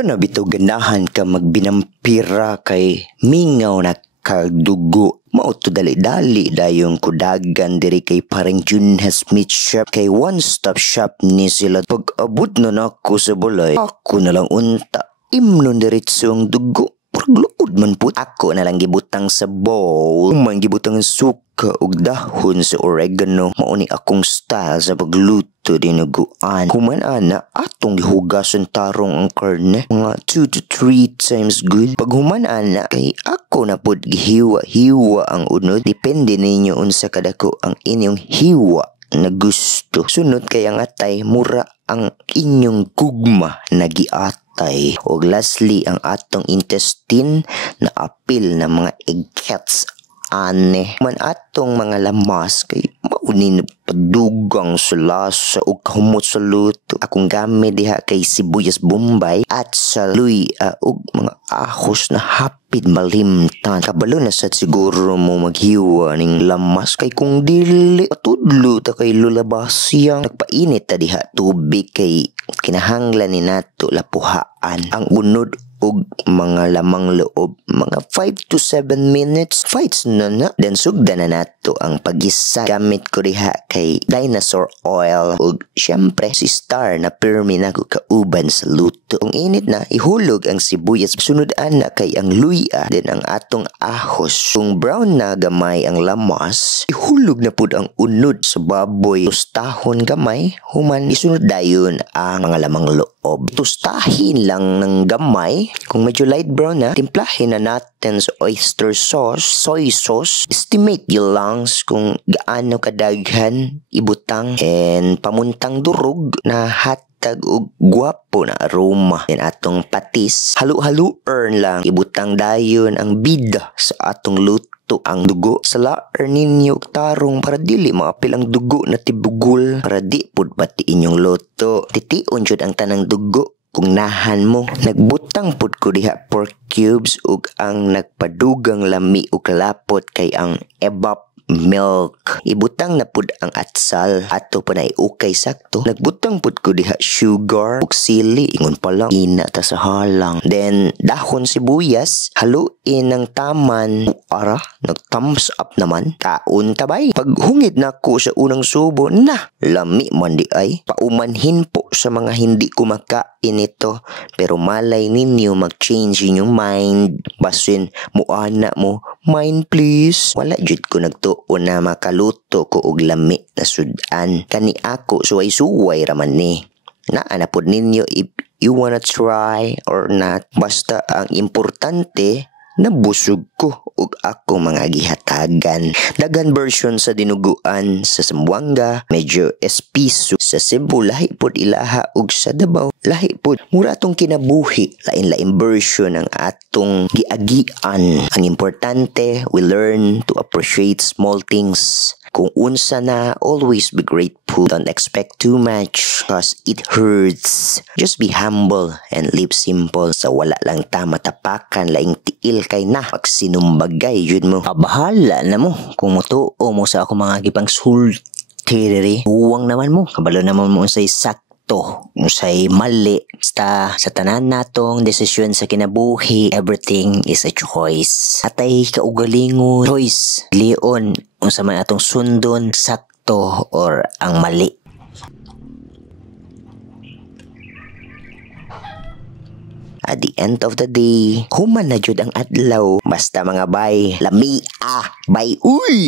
Kana bitaw ganahan ka magbinampira kay mingaw na kagdugo. Mao to dali-dali dayong kudagan diri kay parang Junhas Meat Shop kay one-stop shop ni sila. Pag-abot na nako sa balay, ako na lang unta. Imnon diretso ang dugo. Pagluod man put. Ako na lang gibutang sa bowl. Man gibutang suka ug dahon sa oregano. Mauni akong style sa pagluto dinuguan. Human ana atong gihugasan tarong ang karne. Mga 2 to 3 times good. Pag human ana kay ako na pud gihiwa-hiwa ang unod. Depende ninyo unsa kadako ang inyong hiwa na gusto. Sunod kay ang atay mura ang inyong gugma na giatay. O lastly ang atong intestine na apil na mga eggets ane. Man atong mga lamas kay maunin padugang sa lasa o kahumot sa luto. Akong gamit diha kay sibuyas bombay at saluy og mga ahos na hapid malimtan. Kabalo na sad siguro mo maghiwa ning lamas kay kung dili patudlo ta kay lulabasyang nagpainit ta diha tubig kay kinahanglan ni nato lapuhaan ang unod og mga lamang loob mga 5 to 7 minutes fights na then sugda na nato ang pagisa. Gamit ko diha kay dinosaur oil ug syempre si Star na pirmi na ko kauban sa luto. Kung init na ihulog ang sibuyas, sunod ana kay ang luya then ang atong ahos. Kung brown na gamay ang lamas, ihulog na pud ang unod sa baboy. Tustahon gamay human isunod dayon ang mga lamang loob. Tustahin lang ng gamay. Kung medyo light brown na, timplahin na natin sa oyster sauce, soy sauce. Estimate yung langs kung gaano kadaghan ibutang and pamuntang durog na hatag og gwapo na aroma. And atong patis, halu-haluern lang ibutang dayon ang bida sa atong luto. Ang dugo sa laer ninyo tarong para dili maapil ang dugo na tibugol para di pud pati inyong luto. Titiun jud ang tanang dugo kung nahan mo. Nagbutang pud ko diha pork cubes ug ang nagpadugang lami ug kalapot kay ang evap milk. Ibutang na pud ang atsal ato pa na iukay sakto. Nagbutang pud ko diha sugar ug sili ingon pa lang ina ta sa halang. Then dahon sibuyas haluin ng taman. Ara nag thumbs up naman. Taon tabay. Pag hungit na ko sa unang subo na lami man di ay. Paumanhin po sa mga hindi kumakain ito. Pero malay ninyo mag-change inyong mind. Basin muana mo mind please. Wala jud ko nagtuon na makaluto ko og lami na sudan. Kani ako suway-suway raman ni. Naa pod ninyo if you wanna try or not. Basta ang importante nabusog ko ug ako mga gihatagan. Dagan version sa dinuguan sa Zamboanga, medyo espiso. Sa Cebu lahi pod ilaha ug sa Davao lahi pod. Mura atong kinabuhi, lain-lain version ang atong giagian. Ang importante, we learn to appreciate small things. Kung unsa na, always be grateful. Don't expect too much cause it hurts. Just be humble and live simple. Sa wala lang ta matapakan laing tiil kay na pagsinumbagay yun mo. Kabahala na mo kung mutuo mo sa ako mga gipang sulti diri. Uwang naman mo. Kabalo naman mo unsay sakto, unsay mali. Basta sa tanan natong desisyon sa kinabuhi, everything is a choice. Atay kaugalingon choice. Leon unsa man atong sundon, sakto or ang mali. At the end of the day, human na jud ang adlaw. Basta mga bay, lami bay uy!